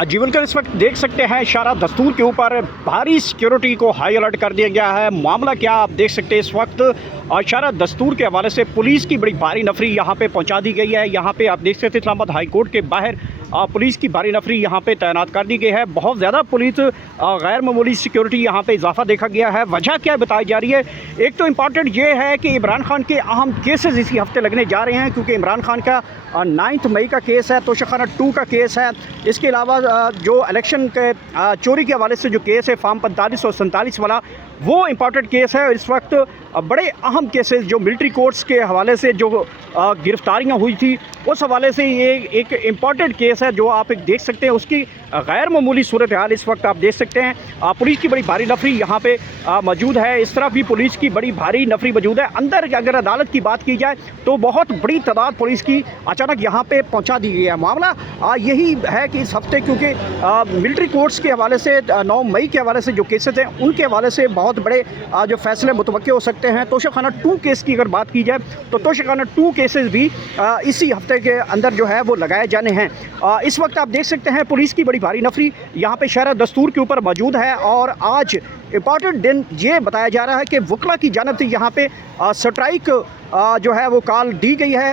जीवन का इस वक्त देख सकते हैं इशारा दस्तूर के ऊपर भारी सिक्योरिटी को हाई अलर्ट कर दिया गया है। मामला क्या आप देख सकते हैं इस वक्त इशारा दस्तूर के हवाले से पुलिस की बड़ी भारी नफरी यहाँ पे पहुँचा दी गई है। यहाँ पे आप देख सकते हैं इस्लामाबाद हाई कोर्ट के बाहर पुलिस की भारी नफरी यहाँ पे तैनात कर दी गई है। बहुत ज़्यादा पुलिस गैर मामूली सिक्योरिटी यहाँ पे इजाफा देखा गया है। वजह क्या बताई जा रही है? एक तो इम्पॉर्टेंट ये है कि इमरान खान के अहम केसेस इसी हफ्ते लगने जा रहे हैं, क्योंकि इमरान खान का 9 मई का केस है, तोशाखाना 2 का केस है। इसके अलावा जो इलेक्शन के चोरी के हवाले से जो केस है फॉर्म 45 और 47 वाला, वो इम्पॉर्टेंट केस है। और इस वक्त बड़े अहम केसेस जो मिलिट्री कोर्ट्स के हवाले से जो गिरफ्तारियां हुई थी, उस हवाले से ये एक इम्पॉर्टेंट केस है जो आप देख सकते हैं। उसकी गैर मामूली सूरत हाल इस वक्त आप देख सकते हैं। पुलिस की बड़ी भारी नफरी यहाँ पे मौजूद है। इस तरफ भी पुलिस की बड़ी भारी नफरी मौजूद है। अंदर अगर अदालत की बात की जाए तो बहुत बड़ी तादाद पुलिस की अचानक यहाँ पे पहुँचा दी गई है। मामला यही है कि इस हफ्ते क्योंकि मिलिट्री कोर्ट्स के हवाले से 9 मई के हवाले से जो केसेस हैं उनके हवाले से बहुत बड़े जो फैसले मुतवक्के हो सकते हैं। तोशाखाना 2 केस की अगर बात की जाए तो तोशाखाना 2 केसेस भी इसी हफ्ते के अंदर जो है वो लगाए जाने हैं। इस वक्त आप देख सकते हैं पुलिस की बड़ी भारी नफरी यहाँ पे शहर दस्तूर के ऊपर मौजूद है। और आज इम्पॉर्टेंट दिन ये बताया जा रहा है कि वकला की जानिब से यहाँ पे स्ट्राइक जो है वो कॉल दी गई है।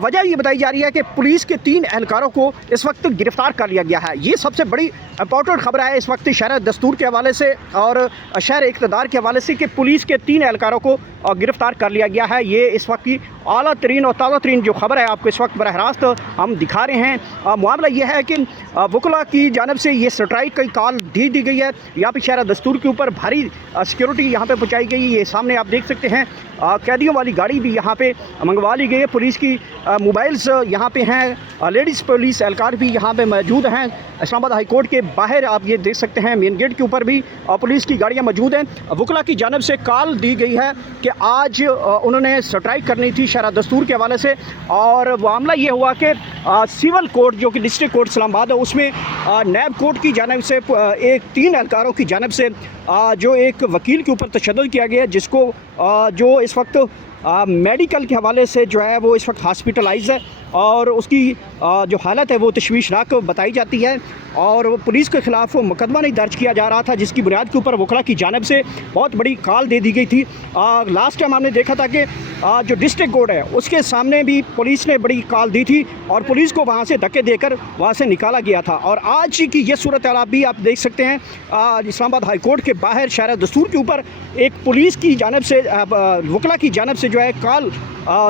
वजह ये बताई जा रही है कि पुलिस के 3 एहलकारों को इस वक्त गिरफ्तार कर लिया गया है। ये सबसे बड़ी इंपॉर्टेंट खबर है इस वक्त शहर दस्तूर के हवाले से और शहर इक़्तिदार के हवाले से कि पुलिस के 3 एहलकारों को गिरफ्तार कर लिया गया है। ये इस वक्त की आला तरीन और ताज़ा तरीन जो खबर है आपको इस वक्त बरह रास्त हम दिखा रहे हैं। मामला ये है कि वकला की जानिब से ये स्ट्राइक की कॉल दी गई है। यहाँ पे शहर दस्तूर के ऊपर भारी सिक्योरिटी यहाँ पे पहुँचाई गई। ये सामने आप देख सकते हैं कैदियों वाली गाड़ी भी यहाँ पे मंगवा ली गई है। पुलिस की मोबाइल्स यहाँ पे हैं। लेडीज़ पुलिस एहलकार भी यहाँ पे मौजूद हैं। इस्लामाबाद हाई कोर्ट के बाहर आप ये देख सकते हैं मेन गेट के ऊपर भी पुलिस की गाड़ियाँ मौजूद हैं। वकला की जानिब से कॉल दी गई है कि आज उन्होंने स्ट्राइक करनी थी शहर दस्तूर के हवाले से। और मामला ये हुआ कि सिविल कोर्ट जो कि डिस्ट्रिक्ट कोर्ट इस्लामाबाद है उसमें नैब कोर्ट की जानिब से 3 एहलकारों की जानिब से जो एक वकील के ऊपर तशद्दुद किया गया, जिसको जो इस वक्त मेडिकल के हवाले से जो है वो इस वक्त हॉस्पिटलाइज है और उसकी जो हालत है वो तशवीशनाक बताई जाती है। और वो पुलिस के ख़िलाफ़ मुकदमा नहीं दर्ज किया जा रहा था, जिसकी बुनियाद के ऊपर वकला की जानिब से बहुत बड़ी कॉल दे दी गई थी। लास्ट टाइम हमने देखा था कि जो डिस्ट्रिक्ट कोर्ट है उसके सामने भी पुलिस ने बड़ी कॉल दी थी और पुलिस को वहाँ से धक्के देकर वहाँ से निकाला गया था। और आज की ये सूरत हाल भी आप देख सकते हैं। इस्लामाबाद हाई कोर्ट के बाहर शहर दस्तूर के ऊपर एक पुलिस की जानिब से वकला की जानिब से जो है कॉल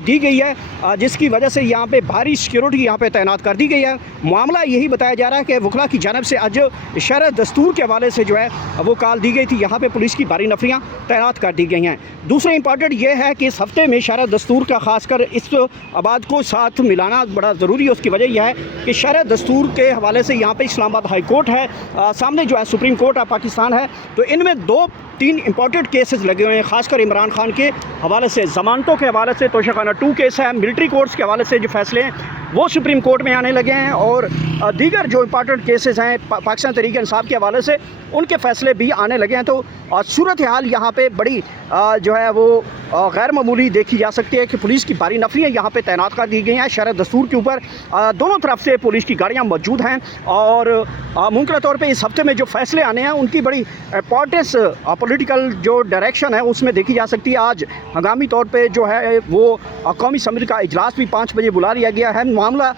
दी गई है, जिसकी वजह से यहाँ पे भारी सिक्योरिटी यहाँ पे तैनात कर दी गई है। मामला यही बताया जा रहा है कि वकला की जानिब से आज शहर दस्तूर के हवाले से जो है वो कॉल दी गई थी। यहाँ पे पुलिस की भारी नफरियाँ तैनात कर दी गई हैं। दूसरा इंपॉर्टेंट ये है कि इस हफ्ते में शहर दस्तूर का खासकर इस आबाद को साथ मिलाना बड़ा ज़रूरी है। उसकी वजह यह है कि शहर दस्तूर के हवाले से यहाँ पे इस्लामाबाद हाई कोर्ट है, सामने जो है सुप्रीम कोर्ट ऑफ पाकिस्तान है। तो इनमें 2-3 इंपॉर्टेंट केसेस लगे हुए हैं, खासकर इमरान खान के हवाले से। ज़मानतों के हवाले से तोशाखाना 2 केस है। मिलिट्री कोर्ट्स के हवाले से जो फैसले हैं वो सुप्रीम कोर्ट में आने लगे हैं। और दीगर जो इंपॉर्टेंट केसेस हैं पाकिस्तान तहरीक इंसाफ के हवाले से उनके फैसले भी आने लगे हैं। तो सूरत हाल यहाँ पे बड़ी जो है वो गैर मामूली देखी जा सकती है कि पुलिस की भारी नफरियाँ यहाँ पे तैनात कर दी गई हैं। शहर दस्तूर के ऊपर दोनों तरफ से पुलिस की गाड़ियाँ मौजूद हैं। और मुमकिन तौर पे इस हफ्ते में जो फैसले आने हैं उनकी बड़ी इंपॉर्टेंस पॉलिटिकल जो डायरेक्शन है उसमें देखी जा सकती है। आज हंगामी तौर पर जो है वो कौमी असम्बली का इजलास भी 5 बजे बुला लिया गया है। मामला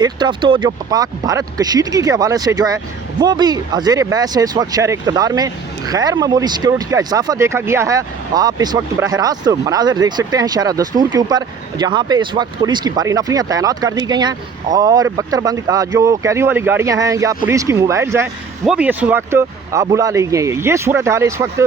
एक तरफ तो जो पाक भारत कशीदगी के हवाले से जो है वो भी ज़ेर बहस है। इस वक्त शहर इक़्तिदार में गैर मामूली सिक्योरिटी का इजाफा देखा गया है। आप इस वक्त बरह रास्त मनाज़र देख सकते हैं शहर दस्तूर के ऊपर, जहाँ पे इस वक्त पुलिस की भारी नफरियाँ तैनात कर दी गई हैं। और बख्तरबंद जो कैदी वाली गाड़ियाँ हैं या पुलिस की मोबाइल्स हैं वो भी इस वक्त बुला ली गई है। ये सूरत हाल इस वक्त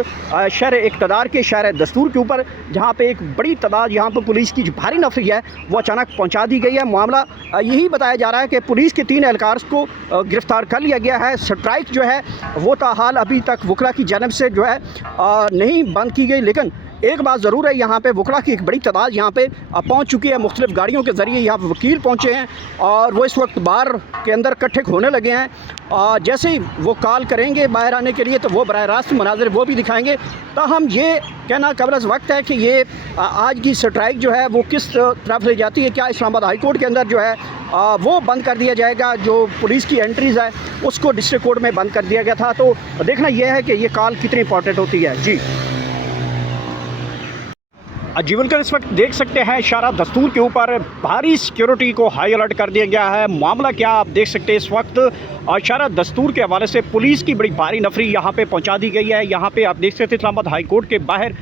शहर इक़्तिदार के शहर दस्तूर के ऊपर, जहाँ पे एक बड़ी तादाद यहाँ पर पुलिस की जो भारी नफरी है वो अचानक पहुँचा दी गई है। मामला यही बताया जा रहा है कि पुलिस के 3 एहलकार को गिरफ़्तार कर लिया गया है। स्ट्राइक जो है वो ताहाल अभी तक वकला की जानिब से जो है नहीं बंद की गई, लेकिन एक बात ज़रूर है, यहाँ पे वकला की एक बड़ी तादाद यहाँ पे पहुँच चुकी है। मुख्तलिफ़ गाड़ियों के ज़रिए यहाँ पे वकील पहुँचे हैं और वो इस वक्त बार के अंदर इकट्ठे होने लगे हैं। जैसे ही वो कॉल करेंगे बाहर आने के लिए तो वो बराह रास्त मनाज़िर वो भी दिखाएंगे। ताहम ये कहना कबल वक्त है कि ये आज की स्ट्राइक जो है वो किस तरफ ले जाती है। क्या इस्लामाबाद हाई कोर्ट के अंदर जो है वो बंद कर दिया जाएगा, जो पुलिस की एंट्रीज़ है उसको डिस्ट्रिक्ट कोर्ट में बंद कर दिया गया था। तो देखना यह है कि ये कॉल कितनी इंपॉर्टेंट होती है। जी जीवन का इस वक्त देख सकते हैं इशारा दस्तूर के ऊपर भारी सिक्योरिटी को हाई अलर्ट कर दिया गया है। मामला क्या आप देख सकते हैं इस वक्त इशारा दस्तूर के हवाले से पुलिस की बड़ी भारी नफरी यहाँ पे पहुँचा दी गई है। यहाँ पे आप देख सकते हैं इस्लामाबाद हाई कोर्ट के बाहर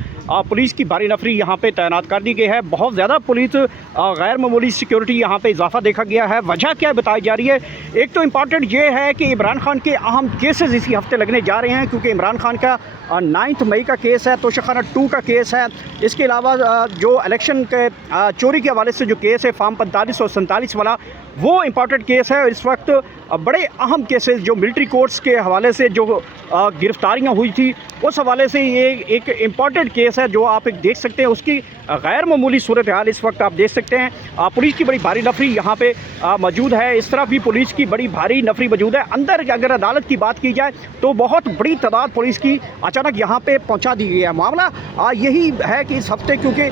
पुलिस की भारी नफरी यहाँ पे तैनात कर दी गई है। बहुत ज़्यादा पुलिस गैर मामूली सिक्योरिटी यहाँ पे इजाफा देखा गया है। वजह क्या बताई जा रही है? एक तो इम्पॉर्टेंट ये है कि इमरान खान के अहम केसेस इसी हफ्ते लगने जा रहे हैं, क्योंकि इमरान खान का 9 मई का केस है, तोशाखाना 2 का केस है। इसके अलावा जो इलेक्शन के चोरी के हवाले से जो केस है फॉर्म 45 और 47 वाला, वो इम्पॉर्टेंट केस है। इस वक्त बड़े अहम केसेस जो मिलिट्री कोर्ट्स के हवाले से जो गिरफ्तारियां हुई थी उस हवाले से ये एक इम्पॉर्टेंट केस है जो आप देख सकते हैं। उसकी गैर मामूली सूरत हाल इस वक्त आप देख सकते हैं। पुलिस की बड़ी भारी नफरी यहाँ पे मौजूद है। इस तरफ भी पुलिस की बड़ी भारी नफरी मौजूद है। अंदर अगर अदालत की बात की जाए तो बहुत बड़ी तादाद पुलिस की अचानक यहाँ पे पहुँचा दी गई है। मामला यही है कि इस हफ्ते क्योंकि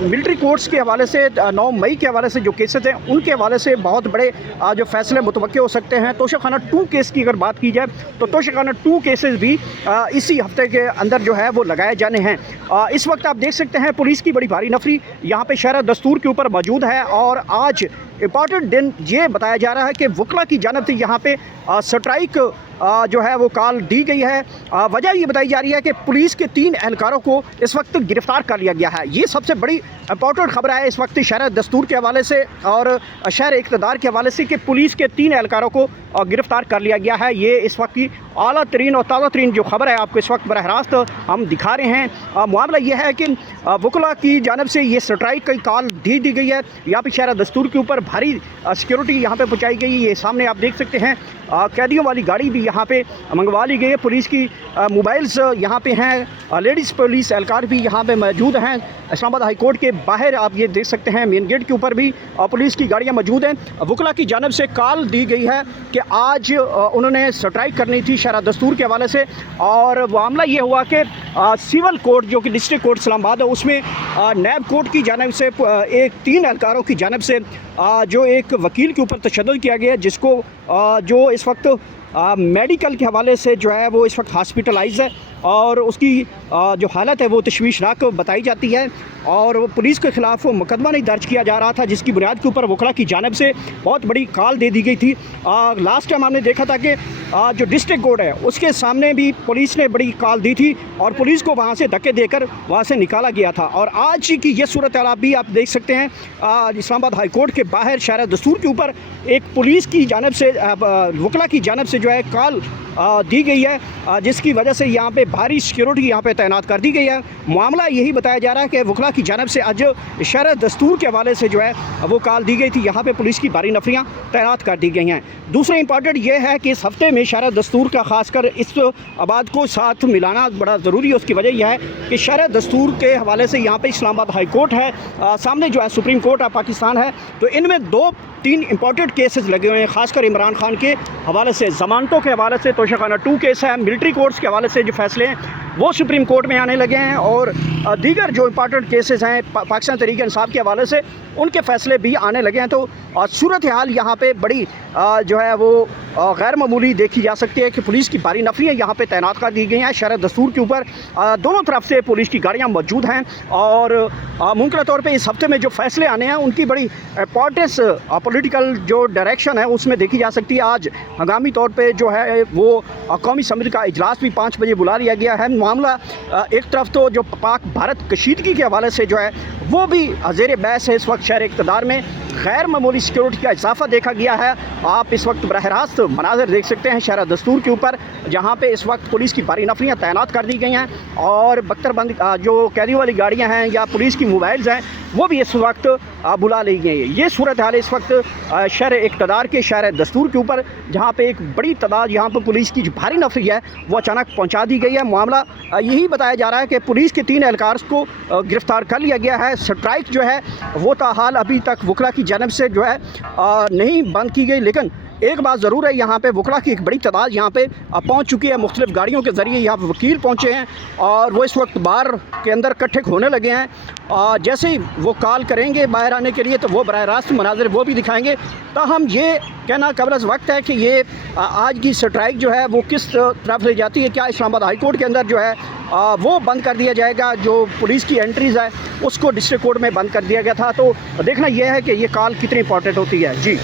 मिलिट्री कोर्ट्स के हवाले से 9 मई के हवाले से जो केसेस हैं उनके हवाले से बहुत बड़े जो फैसले मुतवक्के हो सकते हैं। तोशाखाना 2 केस की अगर बात की जाए तो तोशाखाना 2 केसेस भी इसी हफ्ते के अंदर जो है वो लगाए जाने हैं। इस वक्त आप देख सकते हैं पुलिस की बड़ी भारी नफरी यहाँ पे शहर दस्तूर के ऊपर मौजूद है। और आज इम्पॉर्टेंट दिन ये बताया जा रहा है कि वकला की जानिब से यहाँ पे स्ट्राइक जो है वो कॉल दी गई है। वजह ये बताई जा रही है कि पुलिस के 3 एहलकारों को इस वक्त गिरफ्तार कर लिया गया है। ये सबसे बड़ी इंपॉर्टेंट खबर है इस वक्त शहर दस्तूर के हवाले से और शहर इक़्तिदार के हवाले से कि पुलिस के 3 एहलकारों को गिरफ्तार कर लिया गया है। ये इस वक्त की आला तरीन और ताज़ा तरीन जो खबर है आपको इस वक्त बरह रास्त हम दिखा रहे हैं। मामला ये है कि वकला की जानिब से ये स्ट्राइक की कॉल दी गई है। यहाँ पर शहर दस्तूर के ऊपर भारी सिक्योरिटी यहाँ पर पहुँचाई गई है। ये सामने आप देख सकते हैं कैदियों वाली गाड़ी भी यहाँ पे मंगवा ली गई है। पुलिस की मोबाइल्स यहाँ पे हैं। लेडीज़ पुलिस एहलकार भी यहाँ पे मौजूद हैं। इस्लामाबाद हाई कोर्ट के बाहर आप ये देख सकते हैं मेन गेट के ऊपर भी पुलिस की गाड़ियाँ मौजूद हैं। वकला की जानिब से कॉल दी गई है कि आज उन्होंने स्ट्राइक करनी थी शहर दस्तूर के हवाले से। और मामला ये हुआ कि सिविल कोर्ट जो कि डिस्ट्रिक्ट कोर्ट इस्लामाबाद है उसमें नैब कोर्ट की जानिब से एक 3 एहलकारों की जानिब से जो एक वकील के ऊपर तशद्दुद किया गया, जिसको जो इस वक्त मेडिकल के हवाले से जो है वो इस वक्त हॉस्पिटलाइज है और उसकी जो हालत है वो तशवीशनाक बताई जाती है। और वो पुलिस के ख़िलाफ़ मुकदमा नहीं दर्ज किया जा रहा था, जिसकी बुनियाद के ऊपर वकला की जानिब से बहुत बड़ी कॉल दे दी गई थी। लास्ट टाइम हमने देखा था कि जो डिस्ट्रिक्ट कोर्ट है उसके सामने भी पुलिस ने बड़ी कॉल दी थी और पुलिस को वहाँ से धक्के देकर वहाँ से निकाला गया था। और आज की ये सूरत हाल भी आप देख सकते हैं। इस्लामाबाद हाई कोर्ट के बाहर शहर दस्तूर के ऊपर एक पुलिस की जानिब से वकला की जानिब से जो है कॉल दी गई है, जिसकी वजह से यहाँ पे भारी सिक्योरिटी यहाँ पे तैनात कर दी गई है। मामला यही बताया जा रहा है कि वकला की जानिब से आज शहर दस्तूर के हवाले से जो है वो कॉल दी गई थी। यहाँ पे पुलिस की भारी नफरियाँ तैनात कर दी गई हैं। दूसरा इंपॉर्टेंट ये है कि इस हफ्ते में शहर दस्तूर का ख़ासकर इस आबाद को साथ मिलाना बड़ा ज़रूरी है। उसकी वजह यह है कि शहर दस्तूर के हवाले से यहाँ पर इस्लामाबाद हाई कोर्ट है, सामने जो है सुप्रीम कोर्ट ऑफ पाकिस्तान है। तो इनमें 2-3 इंपॉर्टेंट केसेस लगे हुए हैं, ख़ासकर इमरान खान के हवाले से, ज़मानतों के हवाले से तोशाखाना 2 केस है। मिलिट्री कोर्ट्स के हवाले से जो फैसले हैं वो सुप्रीम कोर्ट में आने लगे हैं और दीगर जो इंपॉर्टेंट केसेस हैं पाकिस्तान तहरीक इंसाफ के हवाले से उनके फैसले भी आने लगे हैं। तो सूरत हाल यहाँ पे बड़ी जो है वो गैर मामूली देखी जा सकती है कि पुलिस की भारी नफरियाँ यहाँ पे तैनात कर दी गई हैं। शहर दस्तूर के ऊपर दोनों तरफ से पुलिस की गाड़ियाँ मौजूद हैं और मुमकिन तौर पर इस हफ्ते में जो फैसले आने हैं उनकी बड़ी इंपॉर्टेंस पॉलिटिकल जो डायरेक्शन है उसमें देखी जा सकती है। आज हंगामी तौर पर जो है वो कौमी असम्बली का इजलास भी 5 बजे बुला लिया गया है। मामला एक तरफ तो जो पाक भारत कशीदगी के हवाले से जो है वो भी ज़ेर बहस है। इस वक्त शहर इक़्तिदार में गैर मामूली सिक्योरिटी का इजाफा देखा गया है। आप इस वक्त बरह रास्त मनाज़र देख सकते हैं शहर दस्तूर के ऊपर, जहाँ पे इस वक्त पुलिस की भारी नफरियाँ तैनात कर दी गई हैं और बख्तरबंद जो कैदियों वाली गाड़ियाँ हैं या पुलिस की मोबाइल्स हैं वो भी इस वक्त बुला ली गई है। ये सूरत हाल इस वक्त शहर इक़्तिदार के शहर दस्तूर के ऊपर, जहाँ पे एक बड़ी तादाद यहाँ पर पुलिस की जो भारी नफरी है वो अचानक पहुँचा दी गई है। मामला यही बताया जा रहा है कि पुलिस के 3 एहलकार को गिरफ़्तार कर लिया गया है। स्ट्राइक जो है वो ताहाल अभी तक वकला की जानब से जो है नहीं बंद की गई, लेकिन एक बात ज़रूर है, यहाँ पे वकला की एक बड़ी तादाद यहाँ पे पहुँच चुकी है। मुख्तलिफ़ गाड़ियों के ज़रिए यहाँ पे वकील पहुँचे हैं और वो इस वक्त बार के अंदर इकट्ठे होने लगे हैं। और जैसे ही वो कॉल करेंगे बाहर आने के लिए तो वो बराह रास्त मनाज़िर वो भी दिखाएंगे। ताहम ये कहना कबल वक्त है कि ये आज की स्ट्राइक जो है वो किस तरफ ले जाती है। क्या इस्लामाबाद हाई कोर्ट के अंदर जो है वो बंद कर दिया जाएगा, जो पुलिस की एंट्रीज़ है उसको डिस्ट्रिक्ट कोर्ट में बंद कर दिया गया था। तो देखना यह है कि ये कॉल कितनी इंपॉर्टेंट होती है। जी।